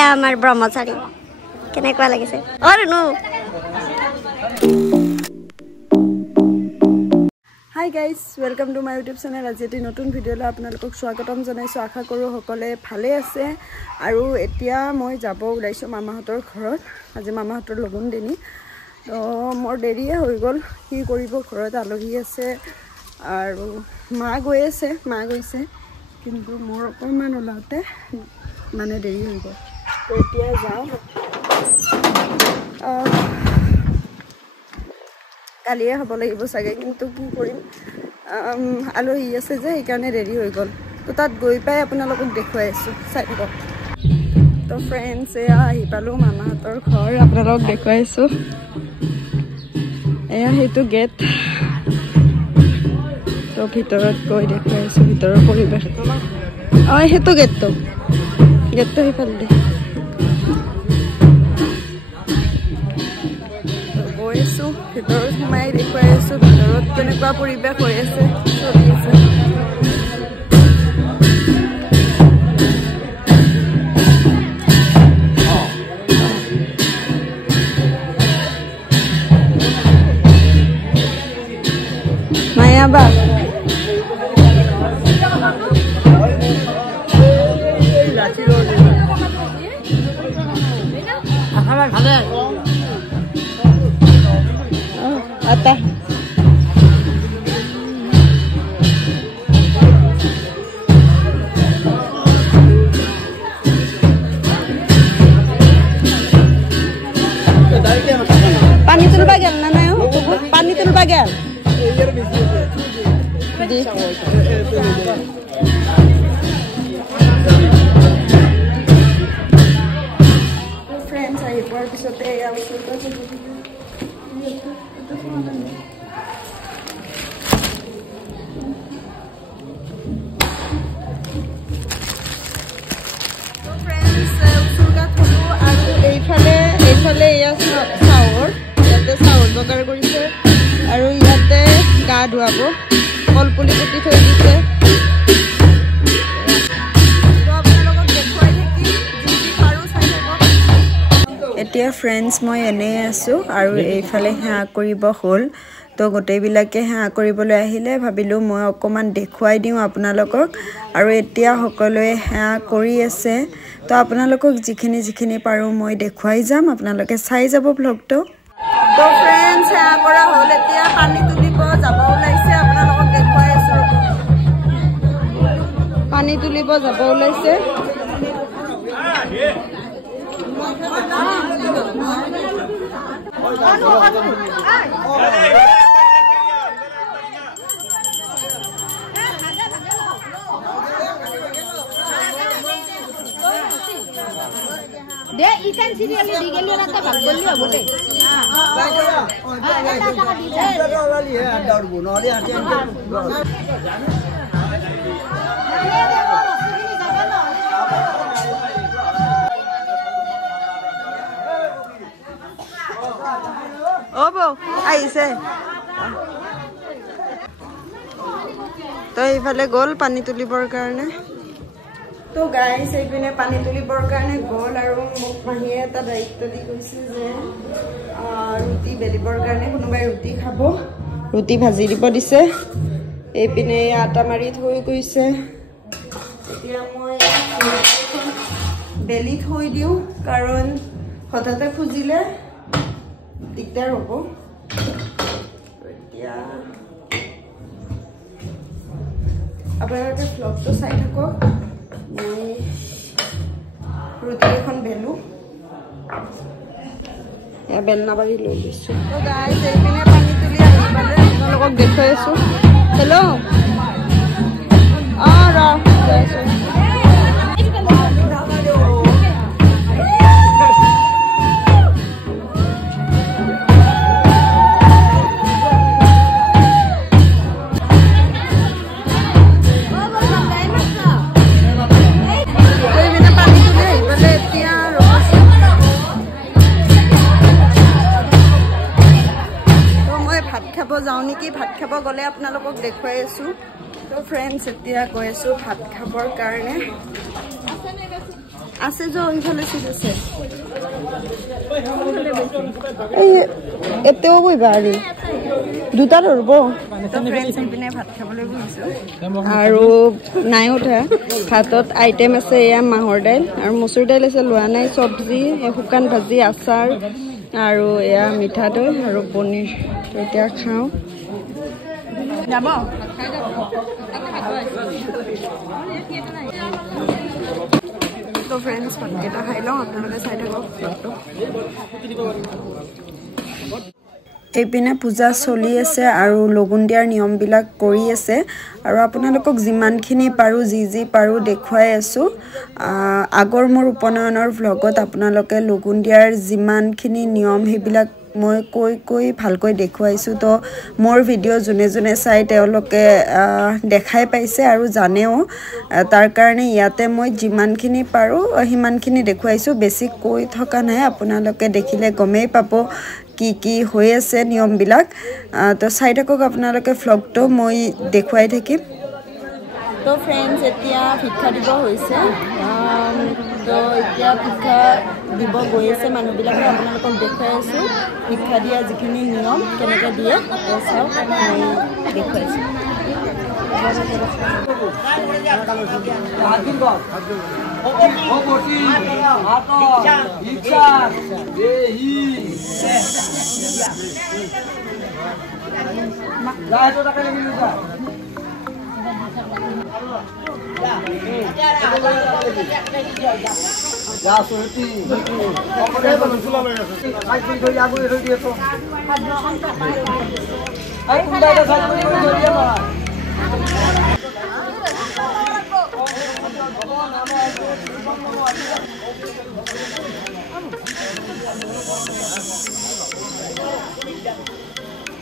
এয়া আমাৰ ব্ৰহ্মচাৰী কেনেকুৱা লাগিছে অৰুণু Hi guys, welcome to my YouTube channel. আজি এটি নতুন ভিডিঅ'লৈ আপোনালোকক স্বাগতম জনাইছো আশা কৰো সকলে ভালে আছে আৰু এতিয়া মই যাব ওলাইছো মামাহঁতৰ ঘৰত আজি মামাহঁতৰ লগন দিনি তো মোৰ দেৰিয়ে হৈ গ'ল কি কৰিব ঘৰত আলহী আছে আৰু মা গৈছে কিন্তু মোৰ অকমান ওলাওতে মানে দেৰি হৈ গ'ল তো এতিয়া যাওঁ কালিয়ে হ'ব লাগিব চাগে কিন্তু কি কৰিম আলহী আছে যে সেইকাৰণে দেৰি হৈ গ'ল তো তাত গৈ পাই আপোনালোকক দেখুৱাই আছোঁ চাই থাকক তো ফ্ৰেণ্ডছ এয়া আহি পালোঁ মামাহঁতৰ ঘৰ আপোনালোকক দেখুৱাইছোঁ এয়া সেইটো গেট তো ভিতৰত গৈ দেখুৱাইছোঁ ভিতৰৰ পৰিৱেশ অঁ সেইটো গেটটো সেইফালে দে ভিতৰত সোমাই দেখুৱাই আছো ভিতৰত কেনেকুৱা পৰিৱেশ হৈ আছে চলি আছে মায়াবা आता पानी तुलबा गेल ना ना पानी तुलबा गेल फ्रेंड्स आई पर पिछते এইফালে এয়া চাউল ইয়াতে চাউল বজাৰ কৰিছে আৰু ইয়াতে গা ধুৱাব কলপুলি কুটি থৈ দিছে এতিয়া ফ্ৰেণ্ডছ মই এনেই আছোঁ আৰু এইফালে সেৱা কৰিব হ'ল তো গোটেইবিলাকে সেৱা কৰিবলৈ আহিলে ভাবিলোঁ মই অকণমান দেখুৱাই দিওঁ আপোনালোকক আৰু এতিয়া সকলোৱে সেৱা কৰি আছে তো আপোনালোকক যিখিনি পাৰোঁ মই দেখুৱাই যাম আপোনালোকে চাই যাব ব্লগটো তো ফ্ৰেণ্ডছ সেৱা কৰা হ'ল এতিয়া পানী তুলিব যাব ওলাইছে আপোনালোকক দেখুৱাই আছোঁ পানী তুলিব যাব ওলাইছে दे इथन सीरियली दिगेली ना त भाग बोलली हो बोले वाली है अंडर गुनो रे आटे ओ बो आइसे तो इफाले गोल पानी तुलिबर कारणे तो गाइस এইপিনে পানী তুলিবৰ কাৰণে গল আৰু মোক মাহিয়ে এটা দায়িত্ব দি কৈছে যে ৰুটি বেলিবৰ কাৰণে কোনোবাই ৰুটি খাব ৰুটি ভাজি দিব দিছে এইপিনে আটা মাৰি থৈ গৈছে এতিয়া মই বেলি থৈ দিওঁ কাৰণ হঠাতে খুজিলে দিগদাৰ হ'ব এতিয়া আপোনালোকে ব্লগটো চাই থাকক ৰুটি এখন বেলো বেলনা বাৰী লৈ লৈছোঁ তো গাইছ এইপিনে পানী তুলি আহি পালে আপোনালোকক দেখুৱাই আছোঁ হেল্ল' অঁ ৰ গৈ আছোঁ যাওঁ নেকি ভাত খাব গ'লে আপোনালোকক দেখুৱাই আছোঁ তো ফ্ৰেণ্ডছ এতিয়া গৈ আছোঁ ভাত খাবৰ কাৰণে আছে যে ওইফালে সিট আছে এই এতেও বইবা আৰু দুটা ধৰব ফ্ৰেন্ডছ পিনে ভাত খাবলৈ বহিছো আৰু নাই উঠা ভাতত আইটেম আছে এয়া মাহৰ দাইল আৰু মচুৰ দাইল আছে লোৱা নাই চব্জি শুকান ভাজি আচাৰ আৰু এয়া মিঠা দৈ আৰু পনীৰ এতিয়া খাওঁ যাব তো ফ্ৰেন্ডছ ভাতকেইটা খাই লওঁ আপোনালোকে চাই থাকক এইপিনে পূজা চলি আছে আৰু লগুণ দিয়াৰ নিয়মবিলাক কৰি আছে আৰু আপোনালোকক যিমানখিনি পাৰোঁ যি পাৰোঁ দেখুৱাই আছোঁ আগৰ মোৰ উপনয়নৰ ভ্লগত আপোনালোকে লগুণ দিয়াৰ যিমানখিনি নিয়ম সেইবিলাক মই কৈ ভালকৈ দেখুৱাইছোঁ তো মোৰ ভিডিঅ' যোনে চাই তেওঁলোকে দেখাই পাইছে আৰু জানেও তাৰ কাৰণে ইয়াতে মই যিমানখিনি পাৰোঁ সিমানখিনি দেখুৱাইছোঁ বেছি কৈ থকা নাই আপোনালোকে দেখিলে গমেই পাব কি হৈ আছে নিয়মবিলাক তো চাই থাকক আপোনালোকে ভ্লগটো মই দেখুৱাই থাকিম তো ফ্ৰেন্ডছ এতিয়া ভিক্ষা দিব হৈছে তো এতিয়া ভিক্ষা দিব গৈ আছে মানুহবিলাকে আপোনালোকক দেখুৱাই আছোঁ ভিক্ষা দিয়া যিখিনি নিয়ম কেনেকৈ দিয়ে চাওক মই দেখুৱাইছোঁ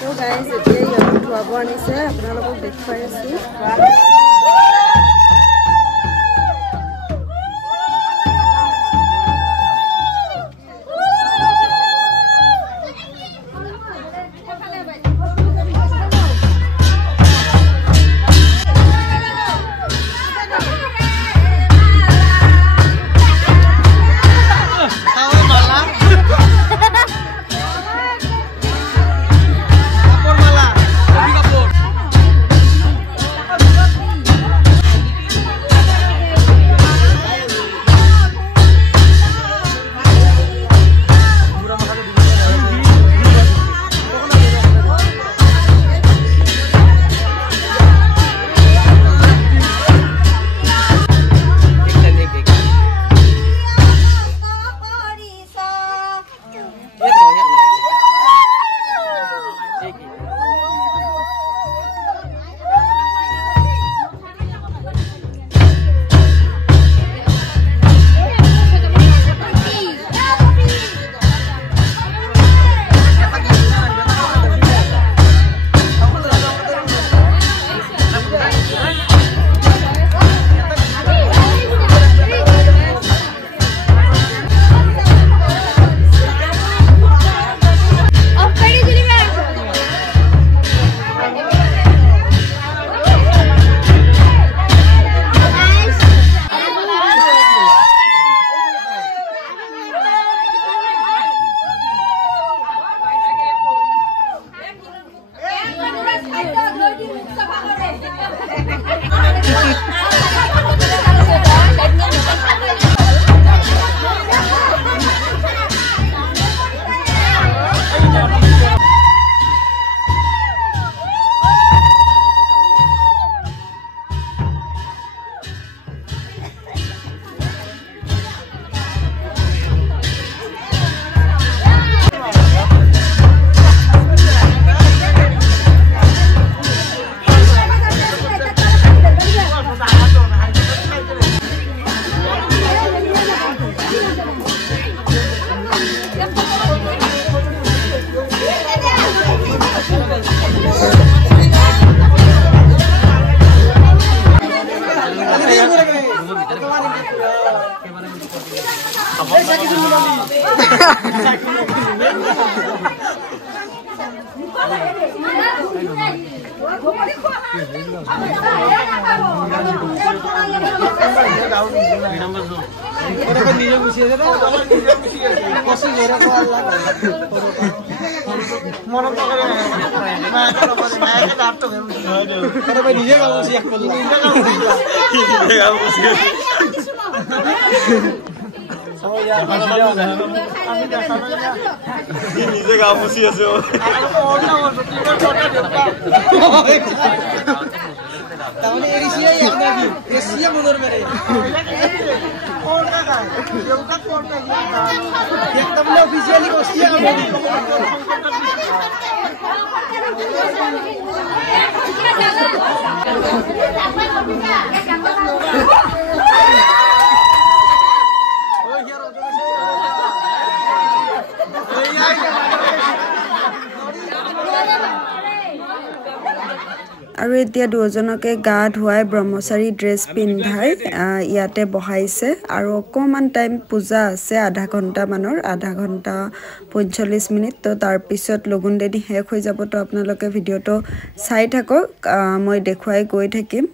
তো গাইজ এতিয়া ইয়াত খোৱাব আনিছে আপোনালোকক দেখুৱাই আছোঁ নিজে গা মুচি আছে তাহলে এরিসিয়া আপনার কি এসিয়া মনের মেরে কোন কাকা দেউকা কোন কাকা একদম অফিশিয়ালি বসিয়া আমাদের আৰু এতিয়া দুজনকে গা ধুৱাই ব্ৰহ্মচাৰী ড্ৰেছ পিন্ধাই ইয়াতে বহাইছে আৰু অকমান টাইম পূজা আছে আধা ঘণ্টা মানৰ আধা ঘণ্টা 45 মিনিট তো তাৰ পিছত লগন দেনি শেষ হৈ যাব তো আপোনালোকে ভিডিওটো চাই থাকক মই দেখুৱাই গৈ থাকিম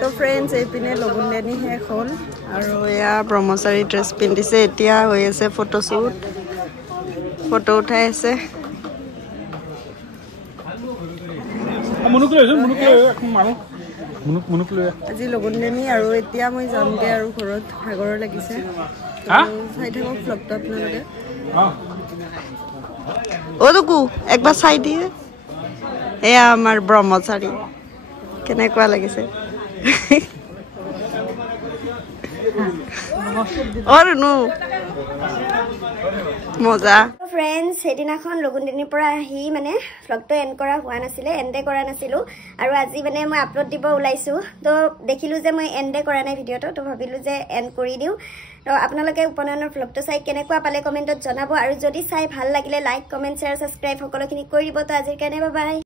তো ফ্ৰেন্ডছ এইপিনে লগন দেনি শেষ হ'ল আৰু এয়া ব্ৰহ্মচাৰী ড্ৰেছ পিন্ধিছে এতিয়া হৈ আছে ফটোশ্বুট ফটো উঠাই আছে আজি লগন দেনি আৰু এতিয়া মই যামগে আৰু ঘৰত ভাগৰ লাগিছে চাই থাকক ফ্লগটো আপোনালোকে অ দুকু একবাৰ চাই দিয়ে এয়া আমাৰ ব্ৰহ্মচাৰী কেনেকুৱা লাগিছে আৰু নো মজা ফ্ৰেন্ডছ সেদিনাখন লগনদিনীৰ পৰা আহি মানে ফ্লগটো এণ্ড কৰা হোৱা নাছিলে এণ্ডে কৰা নাছিলোঁ আৰু আজি মানে মই আপলোড দিব ওলাইছোঁ তো দেখিলোঁ যে মই এণ্ডে কৰা নাই ভিডিঅ'টো তো ভাবিলোঁ যে এণ্ড কৰি দিওঁ তো আপোনালোকে উপনয়নৰ ফ্লগটো চাই কেনেকুৱা পালে কমেণ্টত জনাব আৰু যদি চাই ভাল লাগিলে লাইক কমেণ্ট শ্বেয়াৰ ছাবস্ক্ৰাইব সকলোখিনি কৰি দিব তো আজিৰ কাৰণে বাই বাই